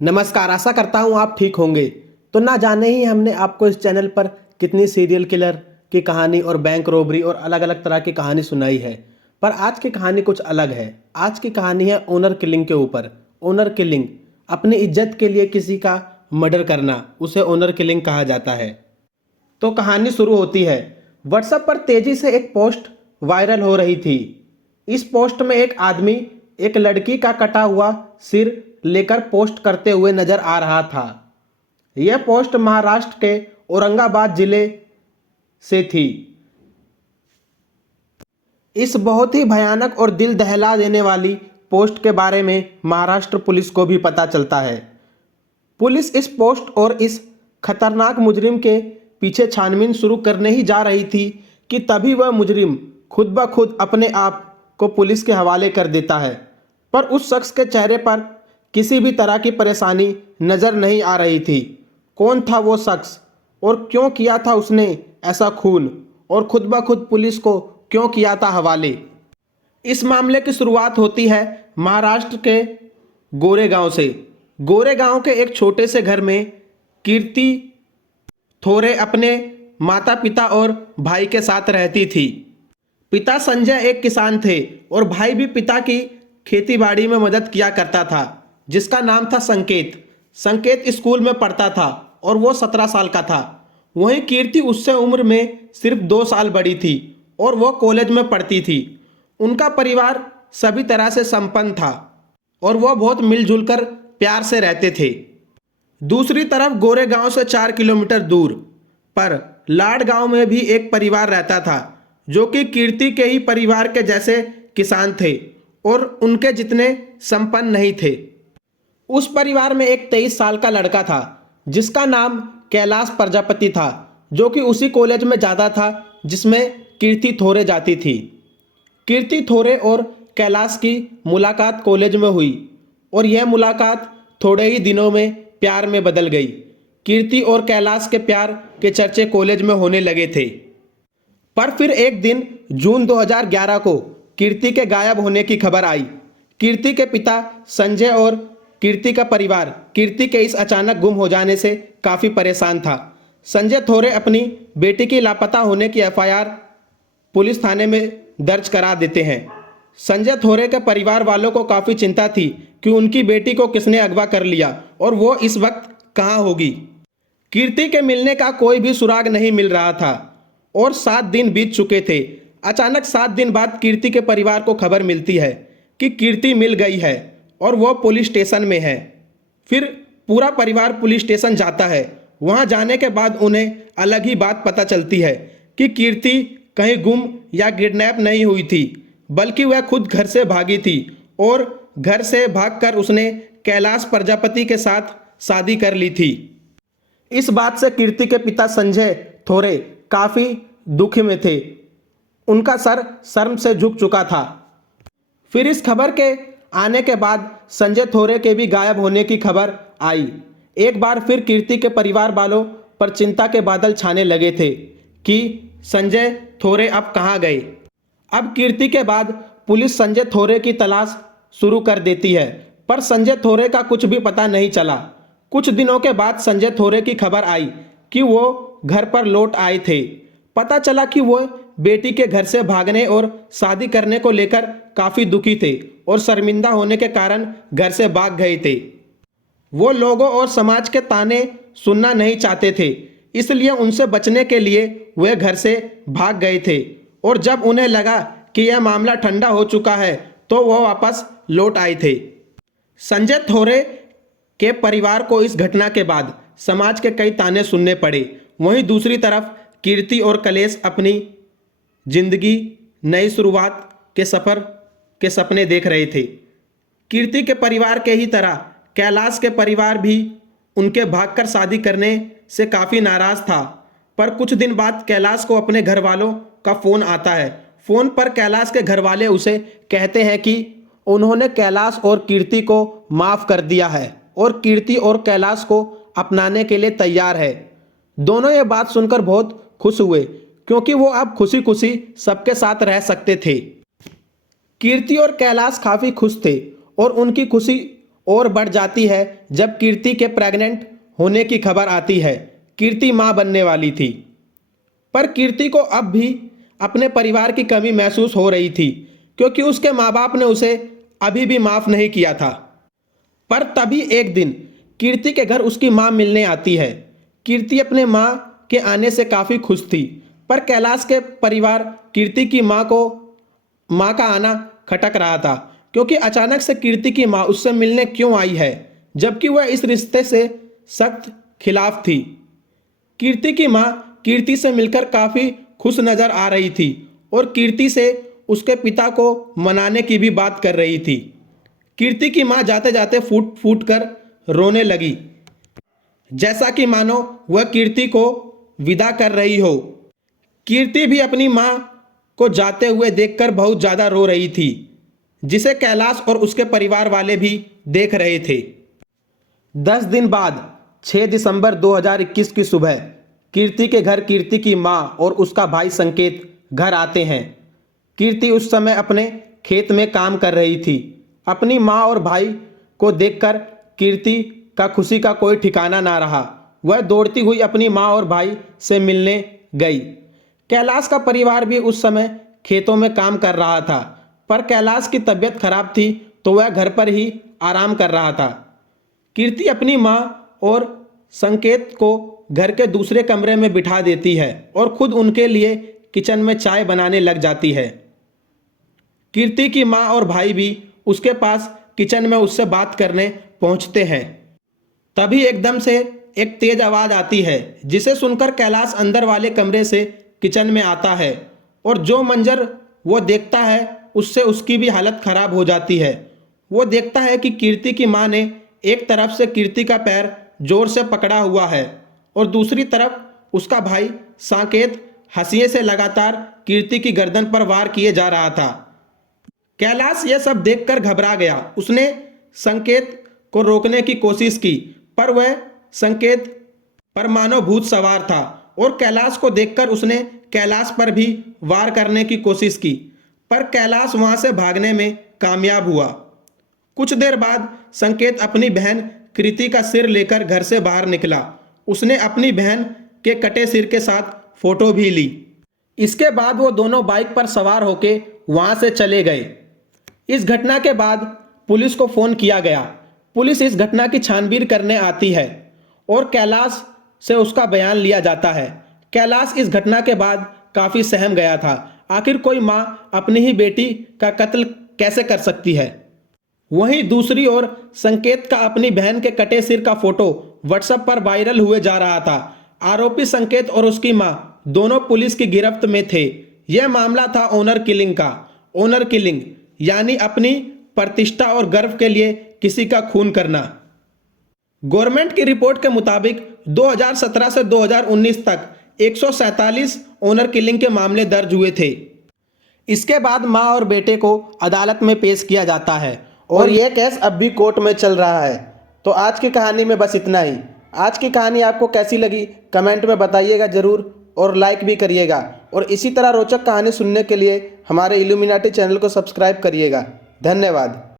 नमस्कार। आशा करता हूँ आप ठीक होंगे। तो ना जाने ही हमने आपको इस चैनल पर कितनी सीरियल किलर की कहानी और बैंक रॉबरी और अलग अलग तरह की कहानी सुनाई है, पर आज की कहानी कुछ अलग है। आज की कहानी है ओनर किलिंग के ऊपर। ओनर किलिंग, अपनी इज्जत के लिए किसी का मर्डर करना, उसे ओनर किलिंग कहा जाता है। तो कहानी शुरू होती है। व्हाट्सएप पर तेजी से एक पोस्ट वायरल हो रही थी। इस पोस्ट में एक आदमी एक लड़की का कटा हुआ सिर लेकर पोस्ट करते हुए नजर आ रहा था। यह पोस्ट महाराष्ट्र के औरंगाबाद जिले से थी। इस बहुत ही भयानक और दिल दहला देने वाली पोस्ट के बारे में महाराष्ट्र पुलिस को भी पता चलता है। पुलिस इस पोस्ट और इस खतरनाक मुजरिम के पीछे छानबीन शुरू करने ही जा रही थी कि तभी वह मुजरिम खुद ब खुद अपने आप को पुलिस के हवाले कर देता है। पर उस शख्स के चेहरे पर किसी भी तरह की परेशानी नजर नहीं आ रही थी। कौन था वो शख्स और क्यों किया था उसने ऐसा खून, और खुद ब खुद पुलिस को क्यों किया था हवाले। इस मामले की शुरुआत होती है महाराष्ट्र के गोरेगांव से। गोरेगांव के एक छोटे से घर में कीर्ति थोरे अपने माता पिता और भाई के साथ रहती थी। पिता संजय एक किसान थे और भाई भी पिता की खेतीबाड़ी में मदद किया करता था, जिसका नाम था संकेत। संकेत स्कूल में पढ़ता था और वो 17 साल का था। वहीं कीर्ति उससे उम्र में सिर्फ 2 साल बड़ी थी और वो कॉलेज में पढ़ती थी। उनका परिवार सभी तरह से संपन्न था और वो बहुत मिलजुल कर प्यार से रहते थे। दूसरी तरफ गोरेगांव से 4 किलोमीटर दूर पर लाड गांव में भी एक परिवार रहता था, जो कि कीर्ति के ही परिवार के जैसे किसान थे और उनके जितने संपन्न नहीं थे। उस परिवार में एक 23 साल का लड़का था, जिसका नाम कैलाश प्रजापति था, जो कि उसी कॉलेज में जाता था जिसमें कीर्ति थोरे जाती थी। कीर्ति थोरे और कैलाश की मुलाकात कॉलेज में हुई और यह मुलाकात थोड़े ही दिनों में प्यार में बदल गई। कीर्ति और कैलाश के प्यार के चर्चे कॉलेज में होने लगे थे। पर फिर एक दिन जून 2011 को कीर्ति के गायब होने की खबर आई। कीर्ति के पिता संजय और कीर्ति का परिवार कीर्ति के इस अचानक गुम हो जाने से काफ़ी परेशान था। संजय थोरे अपनी बेटी की लापता होने की एफआईआर पुलिस थाने में दर्ज करा देते हैं। संजय थोरे के परिवार वालों को काफ़ी चिंता थी कि उनकी बेटी को किसने अगवा कर लिया और वो इस वक्त कहाँ होगी। कीर्ति के मिलने का कोई भी सुराग नहीं मिल रहा था और 7 दिन बीत चुके थे। अचानक 7 दिन बाद कीर्ति के परिवार को खबर मिलती है कि कीर्ति मिल गई है और वो पुलिस स्टेशन में है। फिर पूरा परिवार पुलिस स्टेशन जाता है। वहां जाने के बाद उन्हें अलग ही बात पता चलती है कि कीर्ति कहीं गुम या किडनैप नहीं हुई थी, बल्कि वह खुद घर से भागी थी और घर से भागकर उसने कैलाश प्रजापति के साथ शादी कर ली थी। इस बात से कीर्ति के पिता संजय थोरे काफ़ी दुख में थे। उनका सर शर्म से झुक चुका था। फिर इस खबर के आने के बाद संजय थोरे के भी गायब होने की खबर आई। एक बार फिर कीर्ति के परिवार वालों पर चिंता के बादल छाने लगे थे कि संजय थोरे अब कहाँ गए। अब कीर्ति के बाद पुलिस संजय थोरे की तलाश शुरू कर देती है, पर संजय थोरे का कुछ भी पता नहीं चला। कुछ दिनों के बाद संजय थोरे की खबर आई कि वो घर पर लौट आए थे। पता चला कि वो बेटी के घर से भागने और शादी करने को लेकर काफ़ी दुखी थे और शर्मिंदा होने के कारण घर से भाग गए थे। वो लोगों और समाज के ताने सुनना नहीं चाहते थे, इसलिए उनसे बचने के लिए वे घर से भाग गए थे। और जब उन्हें लगा कि यह मामला ठंडा हो चुका है तो वो वापस लौट आए थे। संजय थोरे के परिवार को इस घटना के बाद समाज के कई ताने सुनने पड़े। वहीं दूसरी तरफ कीर्ति और कलेश अपनी जिंदगी नई शुरुआत के सफ़र के सपने देख रहे थे। कीर्ति के परिवार के ही तरह कैलाश के परिवार भी उनके भागकर शादी करने से काफ़ी नाराज़ था। पर कुछ दिन बाद कैलाश को अपने घर वालों का फ़ोन आता है। फ़ोन पर कैलाश के घर वाले उसे कहते हैं कि उन्होंने कैलाश और कीर्ति को माफ़ कर दिया है और कीर्ति और कैलाश को अपनाने के लिए तैयार है। दोनों ये बात सुनकर बहुत खुश हुए, क्योंकि वो अब खुशी खुशी सबके साथ रह सकते थे। कीर्ति और कैलाश काफ़ी खुश थे और उनकी खुशी और बढ़ जाती है जब कीर्ति के प्रेग्नेंट होने की खबर आती है। कीर्ति मां बनने वाली थी, पर कीर्ति को अब भी अपने परिवार की कमी महसूस हो रही थी, क्योंकि उसके माँ बाप ने उसे अभी भी माफ नहीं किया था। पर तभी एक दिन कीर्ति के घर उसकी मां मिलने आती है। कीर्ति अपने मां के आने से काफी खुश थी, पर कैलाश के परिवार कीर्ति की मां का आना खटक रहा था, क्योंकि अचानक से कीर्ति की मां उससे मिलने क्यों आई है, जबकि वह इस रिश्ते से सख्त खिलाफ थी। कीर्ति की मां कीर्ति से मिलकर काफी खुश नजर आ रही थी और कीर्ति से उसके पिता को मनाने की भी बात कर रही थी। कीर्ति की मां जाते जाते फूट फूट कर रोने लगी, जैसा कि मानो वह कीर्ति को विदा कर रही हो। कीर्ति भी अपनी मां को जाते हुए देखकर बहुत ज्यादा रो रही थी, जिसे कैलाश और उसके परिवार वाले भी देख रहे थे। 10 दिन बाद 6 दिसंबर 2021 की सुबह कीर्ति के घर कीर्ति की मां और उसका भाई संकेत घर आते हैं। कीर्ति उस समय अपने खेत में काम कर रही थी। अपनी मां और भाई को देखकर कीर्ति का खुशी का कोई ठिकाना ना रहा। वह दौड़ती हुई अपनी मां और भाई से मिलने गई। कैलाश का परिवार भी उस समय खेतों में काम कर रहा था, पर कैलाश की तबीयत खराब थी तो वह घर पर ही आराम कर रहा था। कीर्ति अपनी मां और संकेत को घर के दूसरे कमरे में बिठा देती है और खुद उनके लिए किचन में चाय बनाने लग जाती है। कीर्ति की मां और भाई भी उसके पास किचन में उससे बात करने पहुंचते हैं। तभी एकदम से एक तेज आवाज आती है, जिसे सुनकर कैलाश अंदर वाले कमरे से किचन में आता है और जो मंजर वो देखता है उससे उसकी भी हालत खराब हो जाती है। वो देखता है कि कीर्ति की मां ने एक तरफ से कीर्ति का पैर जोर से पकड़ा हुआ है और दूसरी तरफ उसका भाई संकेत हंसिए से लगातार कीर्ति की गर्दन पर वार किए जा रहा था। कैलाश यह सब देखकर घबरा गया। उसने संकेत को रोकने की कोशिश की, पर वह संकेत पर मानो भूत सवार था और कैलाश को देखकर उसने कैलाश पर भी वार करने की कोशिश की, पर कैलाश वहां से भागने में कामयाब हुआ। कुछ देर बाद संकेत अपनी बहन कृति का सिर लेकर घर से बाहर निकला। उसने अपनी बहन के कटे सिर के साथ फोटो भी ली। इसके बाद वो दोनों बाइक पर सवार होके वहां से चले गए। इस घटना के बाद पुलिस को फोन किया गया। पुलिस इस घटना की छानबीन करने आती है और कैलाश से उसका बयान लिया जाता है। कैलाश इस घटना के बाद काफी सहम गया था। आखिर कोई मां अपनी ही बेटी का कत्ल कैसे कर सकती है। वहीं दूसरी ओर संकेत का अपनी बहन के कटे सिर का फोटो व्हाट्सएप पर वायरल हुए जा रहा था। आरोपी संकेत और उसकी मां दोनों पुलिस की गिरफ्त में थे। यह मामला था ऑनर किलिंग का। ऑनर किलिंग यानी अपनी प्रतिष्ठा और गर्व के लिए किसी का खून करना। गवर्नमेंट की रिपोर्ट के मुताबिक 2017 से 2019 तक 147 ऑनर किलिंग के मामले दर्ज हुए थे। इसके बाद मां और बेटे को अदालत में पेश किया जाता है और यह केस अब भी कोर्ट में चल रहा है। तो आज की कहानी में बस इतना ही। आज की कहानी आपको कैसी लगी कमेंट में बताइएगा ज़रूर और लाइक भी करिएगा। और इसी तरह रोचक कहानी सुनने के लिए हमारे इल्यूमिनाटी चैनल को सब्सक्राइब करिएगा। धन्यवाद।